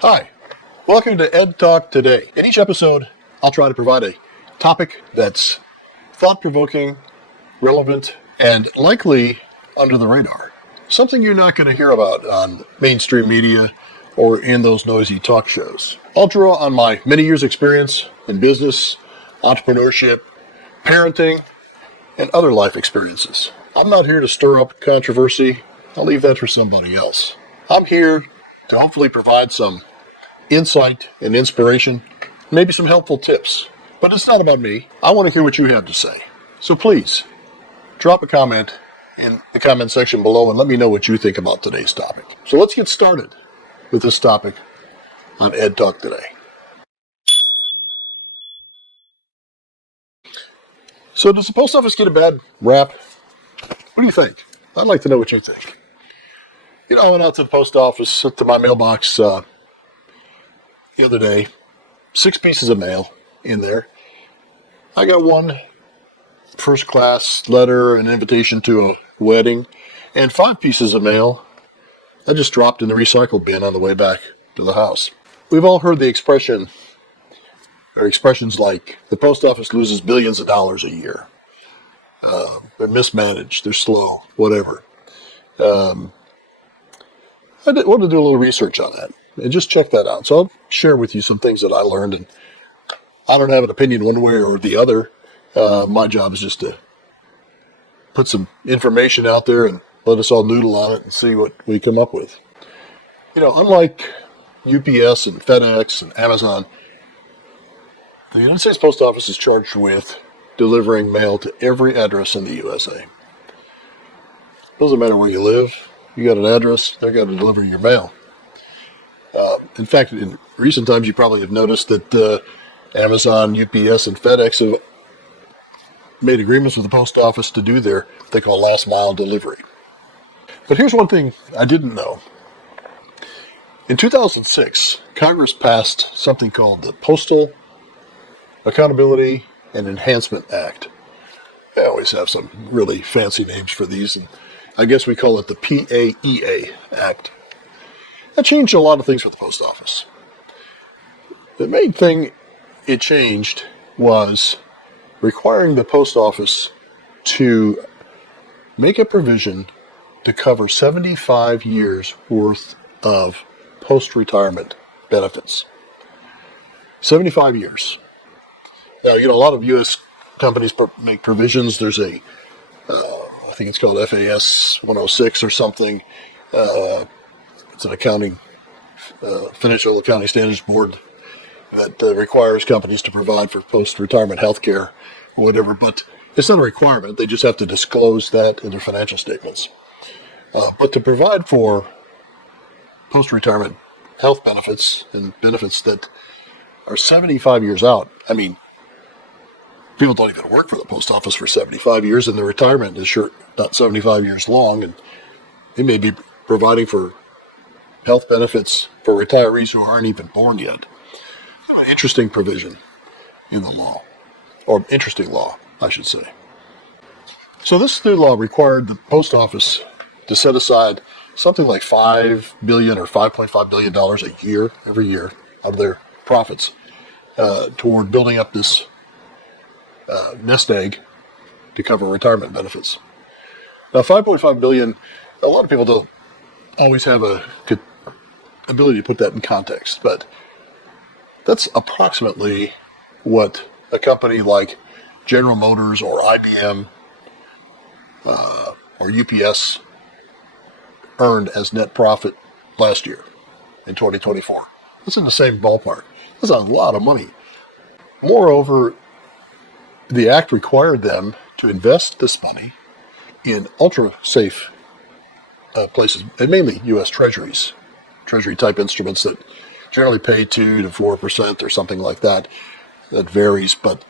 Hi, welcome to Ed Talk Today. In each episode, I'll try to provide a topic that's thought-provoking, relevant, and likely under the radar. Something you're not going to hear about on mainstream media or in those noisy talk shows. I'll draw on my many years' experience in business, entrepreneurship, parenting, and other life experiences. I'm not here to stir up controversy. I'll leave that for somebody else. I'm here to hopefully provide some insight and inspiration, maybe some helpful tips. But it's not about me. I want to hear what you have to say. So please, drop a comment in the comment section below and let me know what you think about today's topic. So let's get started with this topic on Ed Talk Today. So does the post office get a bad rap? What do you think? I'd like to know what you think. I went out to the post office, to my mailbox the other day. 6 pieces of mail in there. I got one first-class letter, an invitation to a wedding, and 5 pieces of mail I just dropped in the recycle bin on the way back to the house. We've all heard the expressions like, the post office loses billions of dollars a year. They're mismanaged, they're slow, whatever. I want to do a little research on that and just check that out. So I'll share with you some things that I learned, and I don't have an opinion one way or the other. My job is just to put some information out there and let us all noodle on it and see what we come up with. Unlike UPS and FedEx and Amazon, the United States Post Office is charged with delivering mail to every address in the USA. Doesn't matter where you live, you got an address, they've got to deliver your mail. In fact, in recent times, you probably have noticed that Amazon, UPS, and FedEx have made agreements with the post office to do their, what they call, last mile delivery. But here's one thing I didn't know. In 2006, Congress passed something called the Postal Accountability and Enhancement Act. They always have some really fancy names for these, and I guess we call it the PAEA Act. That changed a lot of things with the post office. The main thing it changed was requiring the post office to make a provision to cover 75 years worth of post-retirement benefits. 75 years. Now, a lot of U.S. companies make provisions. There's I think it's called FAS 106 or something. It's an Financial Accounting Standards Board that requires companies to provide for post-retirement health care or whatever, but it's not a requirement. They just have to disclose that in their financial statements. But to provide for post-retirement health benefits and benefits that are 75 years out, people don't even work for the post office for 75 years, and their retirement is sure not 75 years long, and they may be providing for health benefits for retirees who aren't even born yet. An interesting provision in the law, or interesting law, I should say. So this new law required the post office to set aside something like $5 billion or $5.5 billion a year, every year, of their profits toward building up this nest egg to cover retirement benefits. Now, $5.5 billion, a lot of people don't always have a good ability to put that in context, but that's approximately what a company like General Motors or IBM or UPS earned as net profit last year in 2024. That's in the same ballpark. That's a lot of money. Moreover, the act required them to invest this money in ultra-safe places, and mainly U.S. treasuries, treasury-type instruments that generally pay 2 to 4% or something like that. That varies, but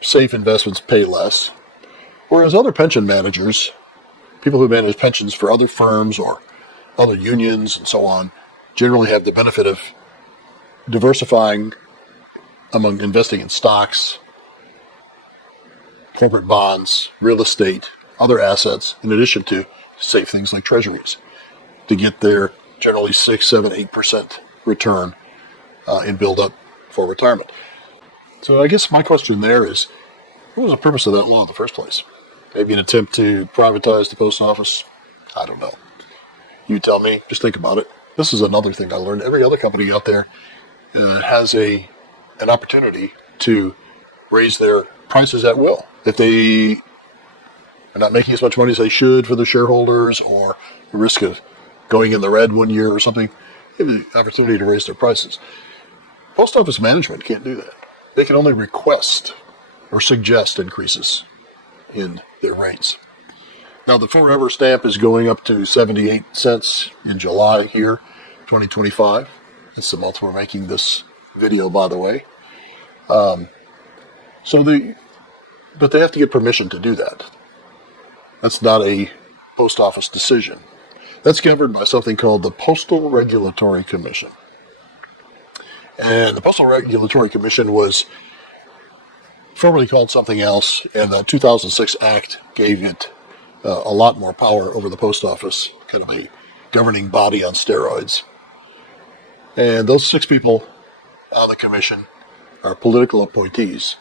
safe investments pay less. Whereas other pension managers, people who manage pensions for other firms or other unions and so on, generally have the benefit of diversifying among investing in stocks, corporate bonds, real estate, other assets, in addition to safe things like treasuries, to get their generally 6, 7, 8% return and build up for retirement. So I guess my question there is, what was the purpose of that law in the first place? Maybe an attempt to privatize the post office? I don't know. You tell me. Just think about it. This is another thing I learned. Every other company out there has an opportunity to raise their prices at will. If they are not making as much money as they should for the shareholders, or the risk of going in the red one year or something, they have the opportunity to raise their prices. Post office management can't do that. They can only request or suggest increases in their rates. Now, the forever stamp is going up to 78 cents in July here, 2025. It's the month we're making this video, by the way. But they have to get permission to do that. That's not a post office decision. That's governed by something called the Postal Regulatory Commission. And the Postal Regulatory Commission was formerly called something else, and the 2006 Act gave it a lot more power over the post office, kind of a governing body on steroids. And those 6 people on the commission are political appointees,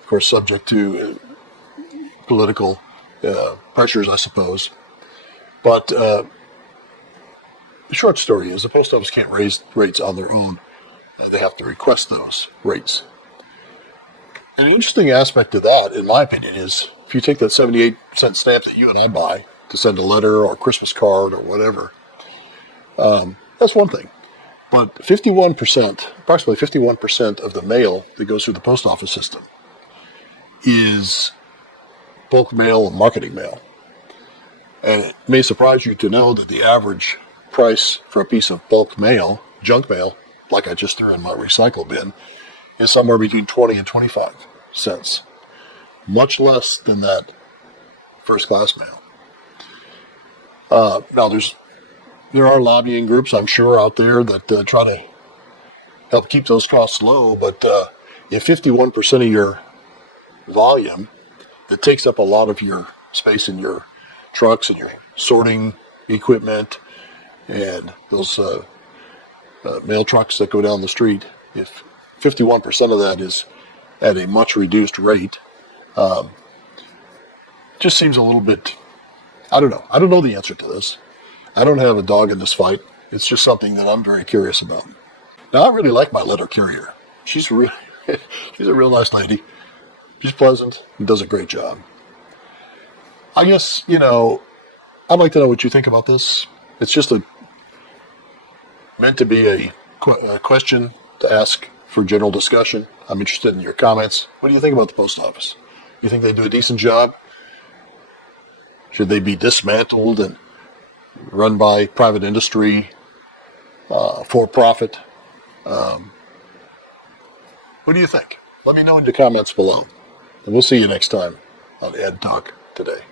of course, subject to political pressures, I suppose. But the short story is the post office can't raise rates on their own. They have to request those rates. And an interesting aspect to that, in my opinion, is if you take that 78-cent stamp that you and I buy to send a letter or a Christmas card or whatever, that's one thing. But approximately 51% of the mail that goes through the post office system is bulk mail and marketing mail. And it may surprise you to know that the average price for a piece of bulk mail, junk mail, like I just threw in my recycle bin, is somewhere between 20 and 25 cents. Much less than that first-class mail. Now, there are lobbying groups, I'm sure, out there that try to help keep those costs low, but if 51% of your volume that takes up a lot of your space in your trucks and your sorting equipment and those mail trucks that go down the street, if 51% of that is at a much reduced rate, just seems a little bit, I don't know. I don't know the answer to this. I don't have a dog in this fight. It's just something that I'm very curious about. Now, I really like my letter carrier. She's a real nice lady. She's pleasant and does a great job. I guess, I'd like to know what you think about this. It's just meant to be a question to ask for general discussion. I'm interested in your comments. What do you think about the post office? You think they do a decent job? Should they be dismantled and run by private industry, for profit? What do you think? Let me know in the comments below. And we'll see you next time on Ed Talk Today.